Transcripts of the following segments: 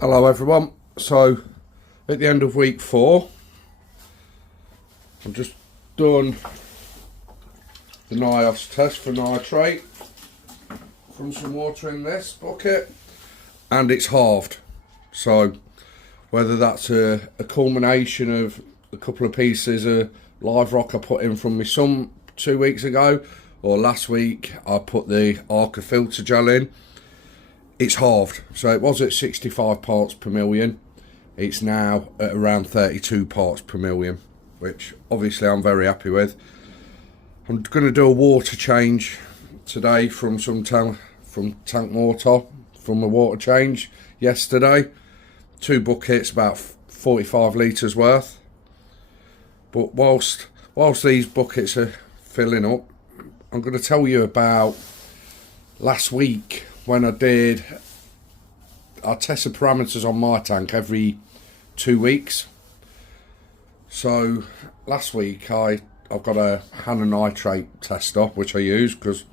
Hello everyone, so at the end of week 4 I've just done the NIOS test for nitrate from some water in this bucket and it's halved. So whether that's a culmination of a couple of pieces of live rock I put in from my sump 2 weeks ago, or last week I put the Arca filter gel in, it's halved. So it was at 65 parts per million, it's now at around 32 parts per million, which obviously I'm very happy with. I'm going to do a water change today from tank water, from a water change yesterday. 2 buckets, about 45 litres worth. But whilst these buckets are filling up, I'm going to tell you about last week when I test the parameters on my tank every 2 weeks. So last week I've got a Hannah nitrate tester which I use because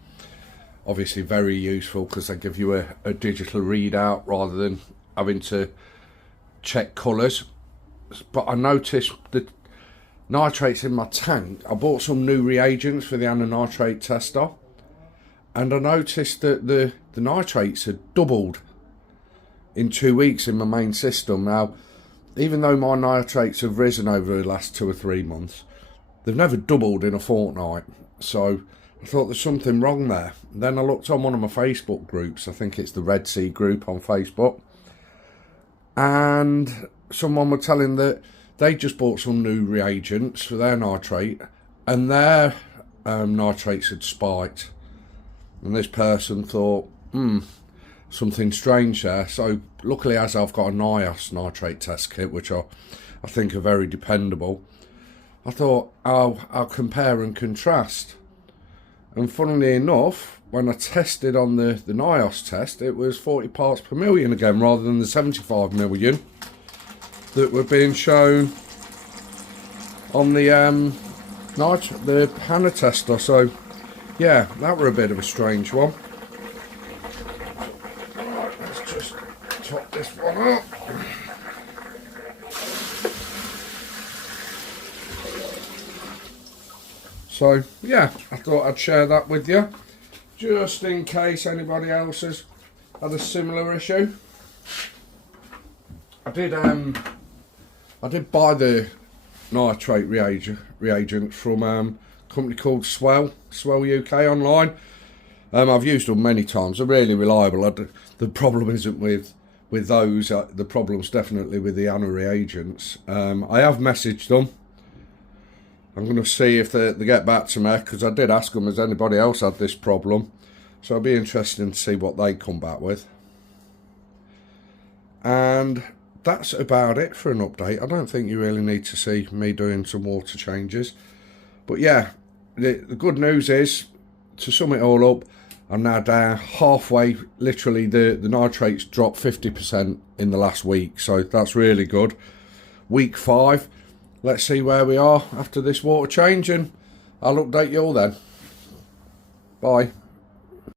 obviously very useful, because they give you a digital readout rather than having to check colours. But I noticed that nitrates in my tank, I bought some new reagents for the Hannah nitrate tester, and I noticed that the nitrates had doubled in 2 weeks in my main system. Now, even though my nitrates have risen over the last 2 or 3 months, they've never doubled in a fortnight. So I thought there's something wrong there. And then I looked on one of my Facebook groups, I think it's the Red Sea group on Facebook, and someone was telling that they just bought some new reagents for their nitrate and their nitrates had spiked. And this person thought, something strange there. So luckily, as I've got a NIOS nitrate test kit, which I think are very dependable, I thought I'll compare and contrast. And funnily enough, when I tested on the NIOS test, it was 40 parts per million again, rather than the 75 million that were being shown on the Hannah tester. So yeah, that were a bit of a strange one. Right, let's just top this one up. So yeah, I thought I'd share that with you, just in case anybody else has had a similar issue. I did buy the nitrate reagent from a company called Swell UK online. I've used them many times. They're really reliable. The problem isn't with those. The problem's definitely with the Hannah reagents. I have messaged them. I'm going to see if they get back to me, because I did ask them, has anybody else had this problem? So it'll be interesting to see what they come back with. And that's about it for an update. I don't think you really need to see me doing some water changes. But yeah, the good news is, to sum it all up, I'm now down halfway. Literally, the nitrates dropped 50% in the last week. So that's really good. Week 5. Let's see where we are after this water change, and I'll update you all then. Bye.